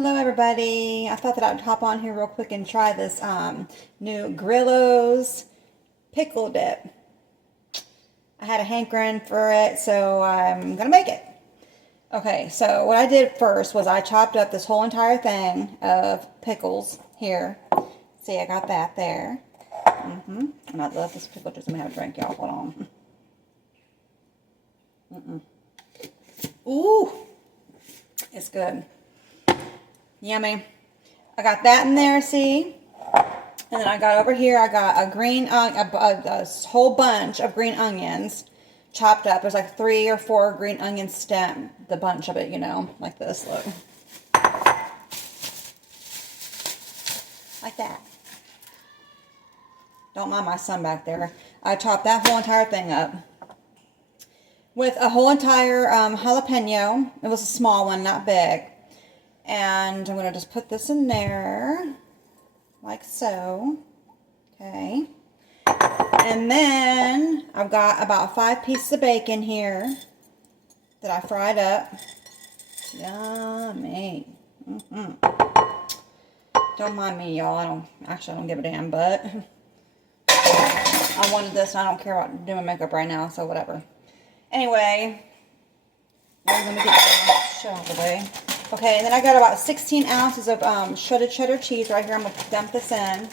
Hello everybody. I thought that I'd hop on here real quick and try this new Grillos Pickle Dip. I had a hankering for it, so I'm going to make it. Okay, so what I did first was I chopped up this whole entire thing of pickles here. See, I got that there. And I love this pickle juice. I'm going to have a drink, y'all. Hold on. Ooh, it's good. Yummy. I got that in there, see? And then I got over here, I got a green, a whole bunch of green onions chopped up. There's like 3 or 4 green onion stem, the bunch of it, you know, like this, look. Like that. Don't mind my son back there. I chopped that whole entire thing up. With a whole entire jalapeno. It was a small one, not big. And I'm going to just put this in there, like so. Okay. And then I've got about 5 pieces of bacon here that I fried up. Yummy. Don't mind me, y'all. I don't give a damn, but I wanted this and I don't care about doing makeup right now, so whatever. Anyway, I'm going to get this shit out of the way. Okay, and then I got about 16 ounces of shredded cheddar cheese right here. I'm going to dump this in.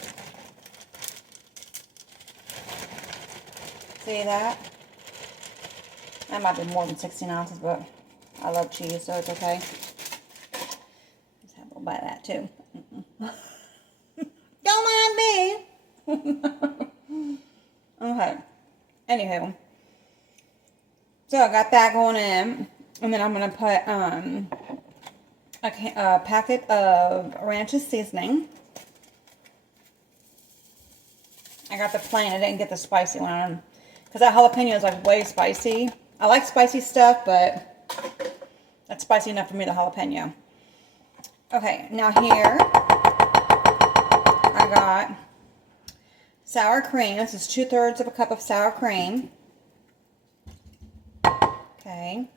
See that? That might be more than 16 ounces, but I love cheese, so it's okay. Let's have a little bite of that, too. Don't mind me. Okay. Anywho. So I got that going in. And then I'm going to put a packet of ranch's seasoning. I got the plain. I didn't get the spicy one. Because that jalapeno is like way spicy. I like spicy stuff, but that's spicy enough for me, the jalapeno. Okay, now here I got sour cream. This is 2/3 of a cup of sour cream. Okay.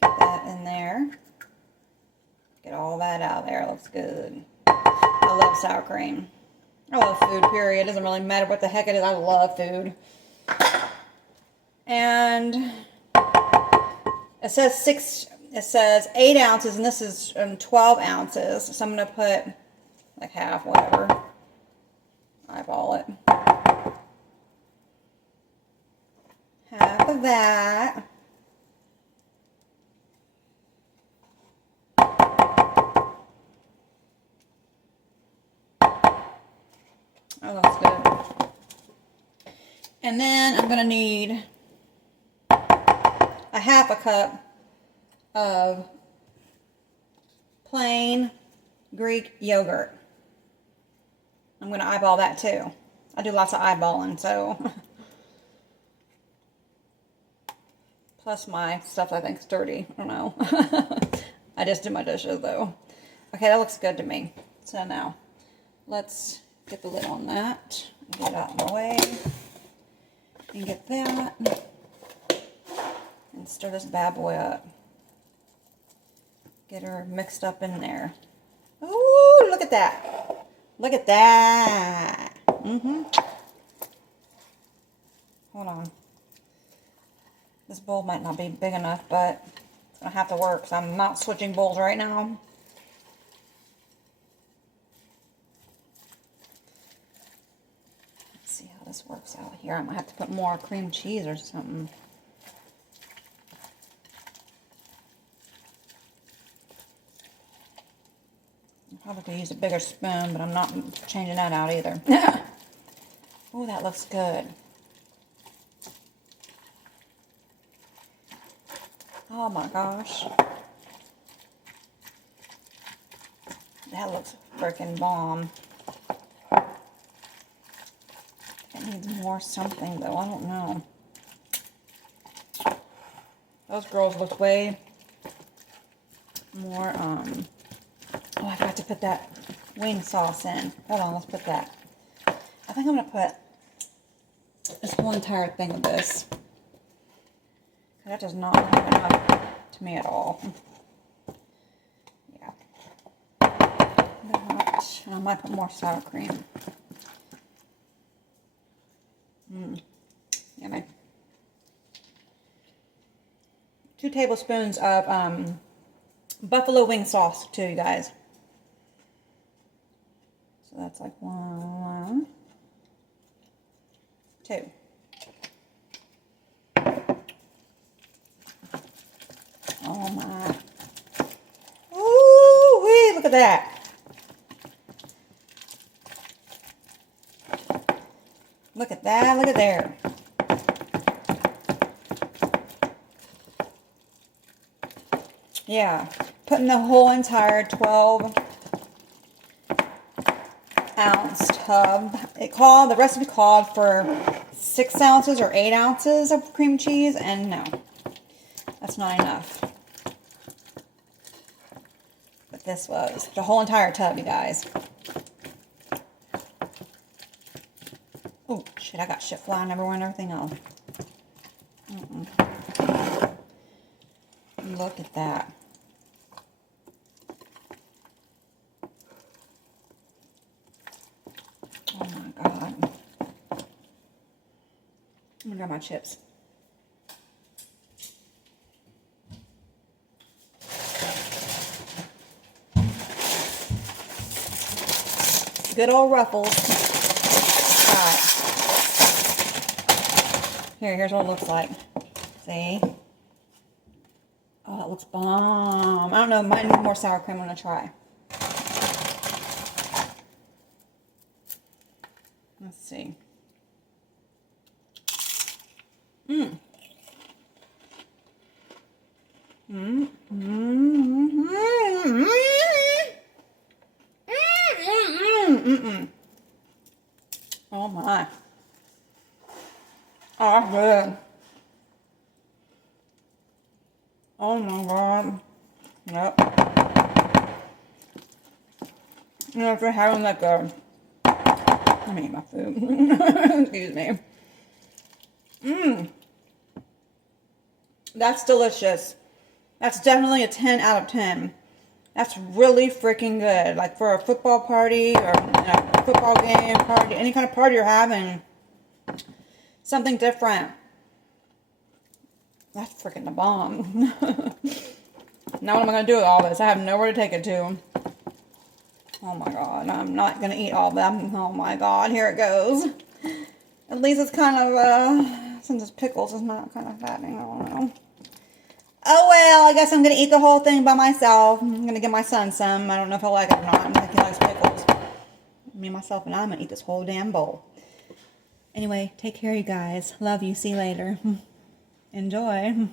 Get that in there. Get all that out there. It looks good. I love sour cream. I love food, period. It doesn't really matter what the heck it is. I love food. And it says 8 ounces, and this is 12 ounces. So I'm going to put like half, whatever. Eyeball it. Half of that. Oh, that's good. And then I'm going to need a half a cup of plain Greek yogurt. I'm going to eyeball that too. I do lots of eyeballing, so. Plus my stuff I think is dirty. I don't know. I just do my dishes though. Okay, that looks good to me. So now, let's get the lid on that. Get it out of the way. And get that. And stir this bad boy up. Get her mixed up in there. Ooh, look at that. Look at that. Hold on. This bowl might not be big enough, but it's going to have to work, so I'm not switching bowls right now. Let's see how this works out here. I might have to put more cream cheese or something. I probably could use a bigger spoon, but I'm not changing that out either. Oh, that looks good. Oh my gosh. That looks freaking bomb. It needs more something though, I don't know. Those girls look way more, oh, I forgot to put that wing sauce in. Hold on, let's put that. I think I'm going to put this whole entire thing of this. That does not look enough to me at all. Yeah. And I might put more sour cream. Yummy. 2 tablespoons of buffalo wing sauce too, you guys. So that's like 1, 2. Oh my. Ooh-wee, look at that. Look at that, look at there. Yeah, putting the whole entire 12-ounce tub. The recipe called for 6 ounces or 8 ounces of cream cheese, and no, that's not enough. But this was the whole entire tub, you guys. Oh, shit, I got shit flying everywhere and everything else. Look at that. Oh my God. I'm gonna grab my chips. Good old Ruffles. Alright. Here's what it looks like. See? Oh, that looks bomb. I don't know, might need more sour cream. I'm gonna try. Let's see. Oh my. Oh, that's good. Oh my God. Yep. You know, if you're having like a... Let me eat my food. Excuse me. That's delicious. That's definitely a 10 out of 10. That's really freaking good. Like for a football party or a football game party, any kind of party you're having. Something different. That's freaking the bomb. Now what am I going to do with all this? I have nowhere to take it to. Oh my God. I'm not going to eat all of them. Oh my God. Here it goes. At least it's kind of, since it's pickles, it's not kind of fattening. I don't know. Oh well, I guess I'm going to eat the whole thing by myself. I'm going to give my son some. I don't know if he'll like it or not. I think he likes pickles. Me, myself, and I'm going to eat this whole damn bowl. Anyway, take care, you guys. Love you. See you later. Enjoy.